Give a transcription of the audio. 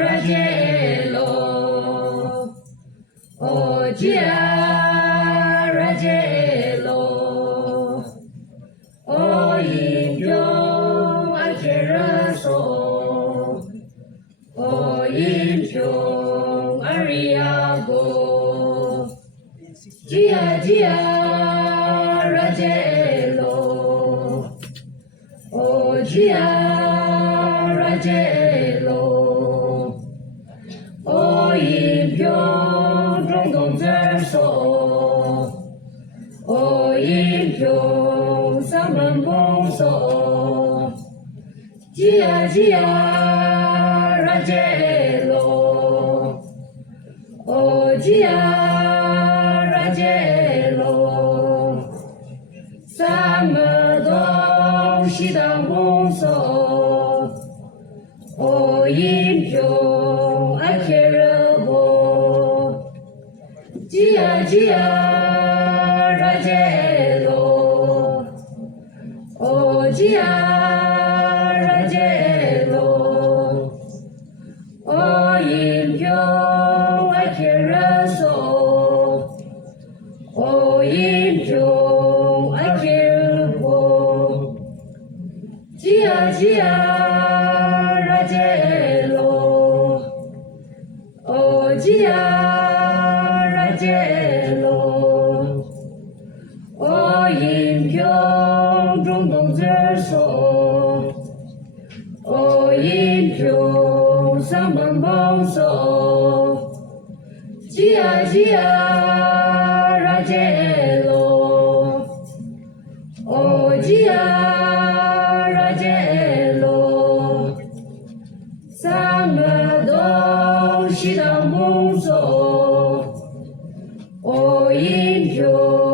Rajelo, oh Jia Rajelo, oh Impyo Akiraso, oh Impyo Ariago, Jia Rajelo, oh Jia Rajelo. Oh, impyo trong đồng dân số, oh impyo sa mân bông số, Jia Rajelo, oh Jia Rajelo, sa mân đông si đăng bông số, oh impyo Jia Rajelo, oh Jia Rajelo, oh Impyo Akiraso, oh Impyo Akirbo, Jia Rajelo, oh Jia Rajelo, oh Impyo trong đồng dân số, oh Impyo sa mân bông số, Jia Rajelo, oh Jia Rajelo, sa mân đông si đăng bông số. Oh, impyo